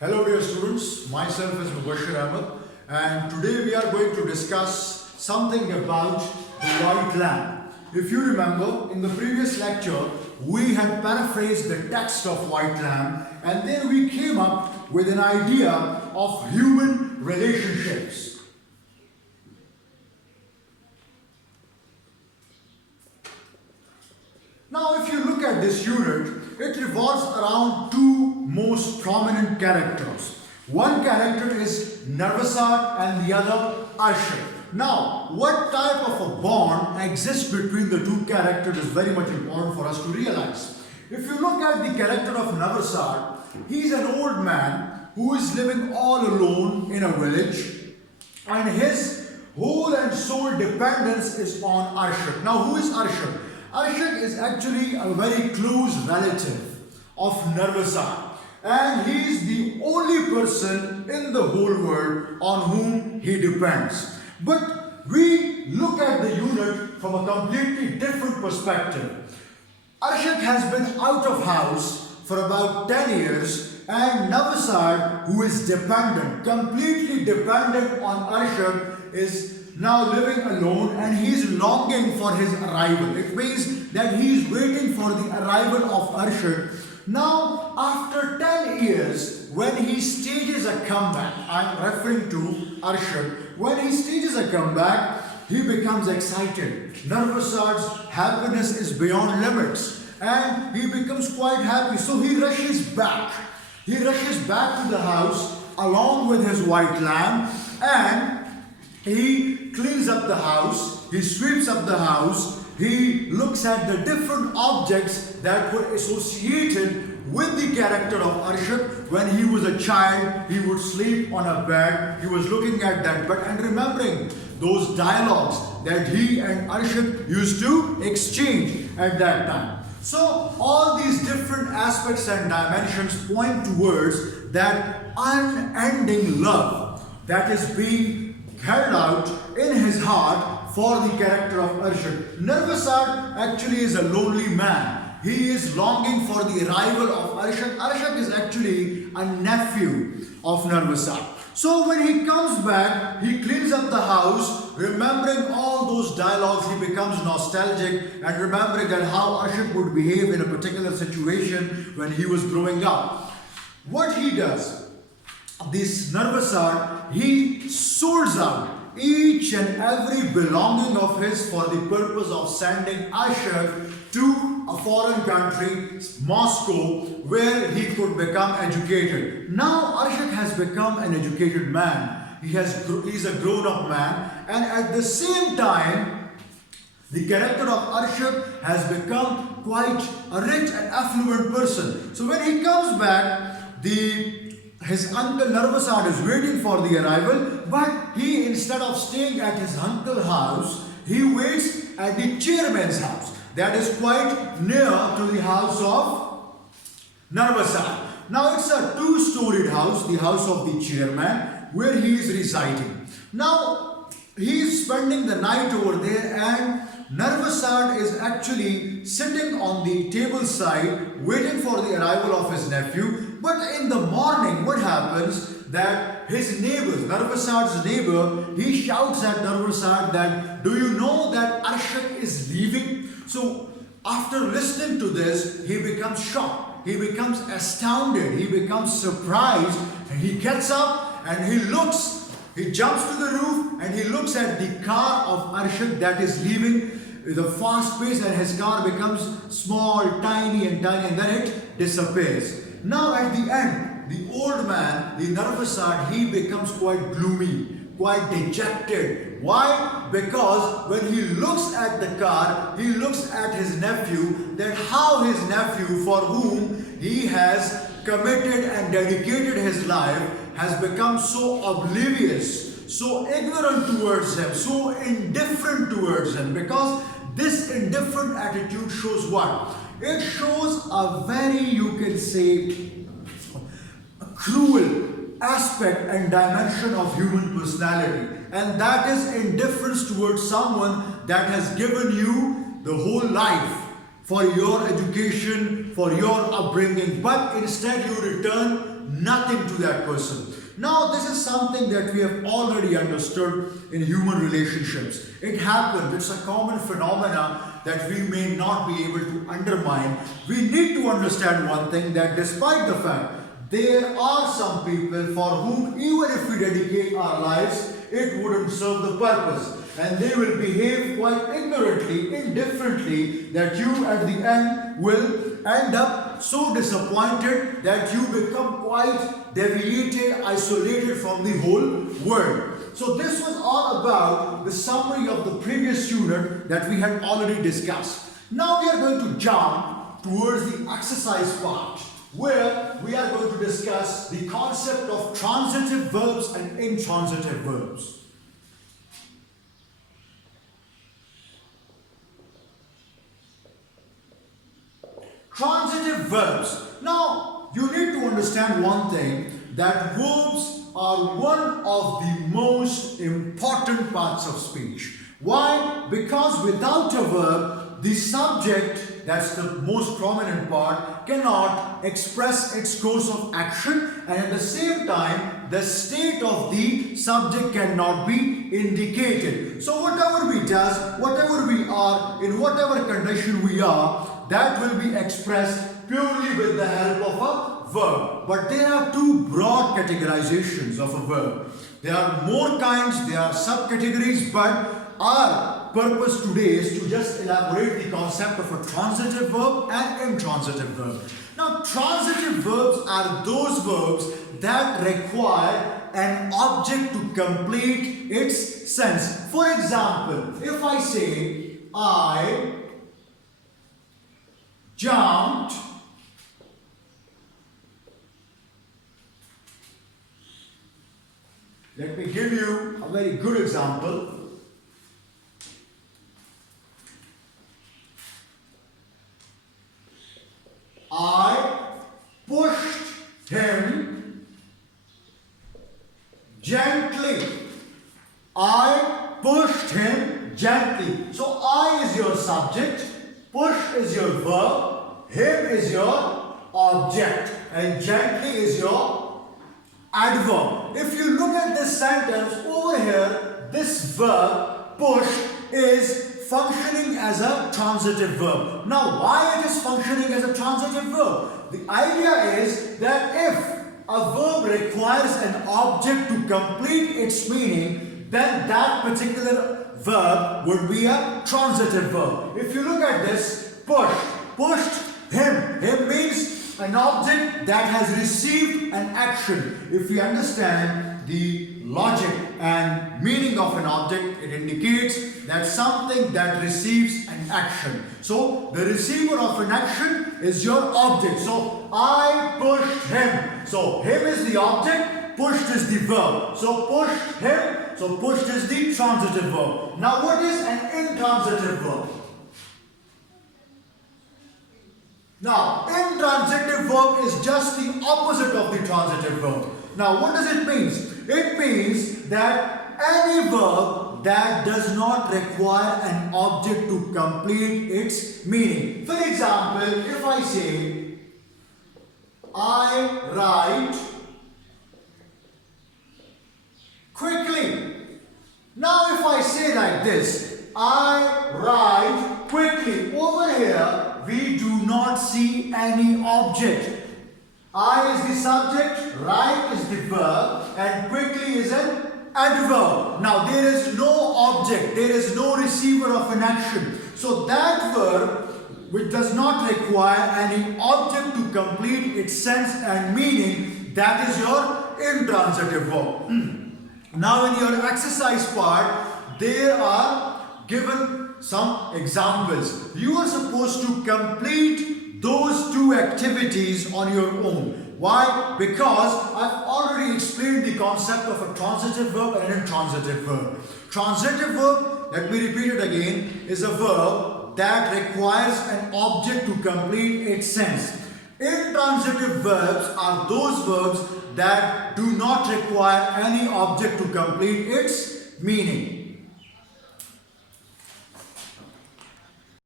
Hello dear students, myself is Mubashir Ahmed and today we are going to discuss something about the white lamb. If you remember, in the previous lecture we had paraphrased the text of white lamb and then we came up with an idea of human relationships. Now if you look at this unit, it revolves around two most prominent characters. One character is Narvasad and the other Arshad. Now, what type of a bond exists between the two characters is very much important for us to realize. If you look at the character of Narvasad, he is an old man who is living all alone in a village and his whole and sole dependence is on Arshad. Now, who is Arshad? Arshad is actually a very close relative of Narvasad and he is the only person in the whole world on whom he depends. But we look at the unit from a completely different perspective. Arshad has been out of house for about 10 years and Narvasad, who is dependent, completely dependent on Arshad, is now living alone and he is longing for his arrival. It means that he is waiting for the arrival of Arshad. Now, after 10 years, when he stages a comeback, I am referring to Arshad, when he stages a comeback, he becomes excited. Narvasad's happiness is beyond limits and he becomes quite happy. So he rushes back. He rushes back to the house along with his white lamb and he cleans up the house, he sweeps up the house, he looks at the different objects that were associated with the character of Arshad. When he was a child, he would sleep on a bed, he was looking at that bed and remembering those dialogues that he and Arshad used to exchange at that time. So all these different aspects and dimensions point towards that unending love that is being held out in his heart for the character of Arshad. Narvasad actually is a lonely man. He is longing for the arrival of Arshad. Arshad is actually a nephew of Narvasad. So when he comes back, he cleans up the house, remembering all those dialogues, he becomes nostalgic and remembering that how Arshad would behave in a particular situation when he was growing up. What he does, this Narvasad, he sorts out each and every belonging of his for the purpose of sending Arshad to a foreign country, Moscow, where he could become educated. Now Arshad has become an educated man. He's a grown-up man, and at the same time, the character of Arshad has become quite a rich and affluent person. So when he comes back, his uncle Narvasad is waiting for the arrival, but he, instead of staying at his uncle's house, he waits at the chairman's house. That is quite near to the house of Narvasad. Now it's a two-storied house, the house of the chairman, where he is residing. Now he is spending the night over there and Narvasad is actually sitting on the table side waiting for the arrival of his nephew. But in the morning, what happens that his neighbors, Narvasad's neighbor, he shouts at Narvasad that, do you know that Arshad is leaving? So after listening to this, he becomes shocked. He becomes astounded. He becomes surprised. And he gets up and he looks. He jumps to the roof and he looks at the car of Arshad that is leaving with a fast pace and his car becomes small, tiny and then it disappears. Now at the end, the old man, the Narvasad, he becomes quite gloomy, quite dejected. Why? Because when he looks at the car, he looks at his nephew, that how his nephew, for whom he has committed and dedicated his life, has become so oblivious, so ignorant towards him, so indifferent towards him. Because this indifferent attitude shows what? It shows a very, you can say, cruel aspect and dimension of human personality, and that is indifference towards someone that has given you the whole life for your education, for your upbringing, but instead you return nothing to that person. Now, this is something that we have already understood in human relationships. It happens, it's a common phenomena that we may not be able to undermine. We need to understand one thing, that despite the fact there are some people for whom even if we dedicate our lives, it wouldn't serve the purpose. And they will behave quite ignorantly, indifferently, that you at the end will end up so disappointed that you become quite deviated, isolated from the whole world. So this was all about the summary of the previous unit that we had already discussed. Now we are going to jump towards the exercise part, where we are going to discuss the concept of transitive verbs and intransitive verbs. Transitive verbs. Now, you need to understand one thing, that verbs are one of the most important parts of speech. Why? Because without a verb, the subject, that's the most prominent part, cannot express its course of action, and at the same time, the state of the subject cannot be indicated. So whatever we does, whatever we are, in whatever condition we are, that will be expressed purely with the help of a verb. But there are two broad categorizations of a verb. There are more kinds, there are subcategories, but our purpose today is to just elaborate the concept of a transitive verb and intransitive verb. Now, transitive verbs are those verbs that require an object to complete its sense. For example, if I say, I jumped let me give you a very good example. I pushed him gently. I pushed him gently. So I is your subject, push is your verb, him is your object, and gently is your adverb. If you look at this sentence over here, this verb push is functioning as a transitive verb. Now, why it is functioning as a transitive verb? The idea is that if a verb requires an object to complete its meaning, then that particular verb would be a transitive verb. If you look at this, push, pushed him. Him means an object that has received an action. If we understand the logic and meaning of an object, it indicates that something that receives an action. So the receiver of an action is your object. So I pushed him. So him is the object, pushed is the verb. So pushed him. So pushed is the transitive verb. Now what is an intransitive verb? Now, intransitive verb is just the opposite of the transitive verb. Now, what does it mean? It means that any verb that does not require an object to complete its meaning. For example, if I say, I write quickly. Now, if I say like this, I write quickly. Over here, we do not see any object. I is the subject, write is the verb, and quickly is an adverb. Now there is no object, there is no receiver of an action. So that verb, which does not require any object to complete its sense and meaning, that is your intransitive verb. Now in your exercise part, there are given some examples. You are supposed to complete those two activities on your own. Why? Because I've already explained the concept of a transitive verb and an intransitive verb. Transitive verb, let me repeat it again, is a verb that requires an object to complete its sense. Intransitive verbs are those verbs that do not require any object to complete its meaning.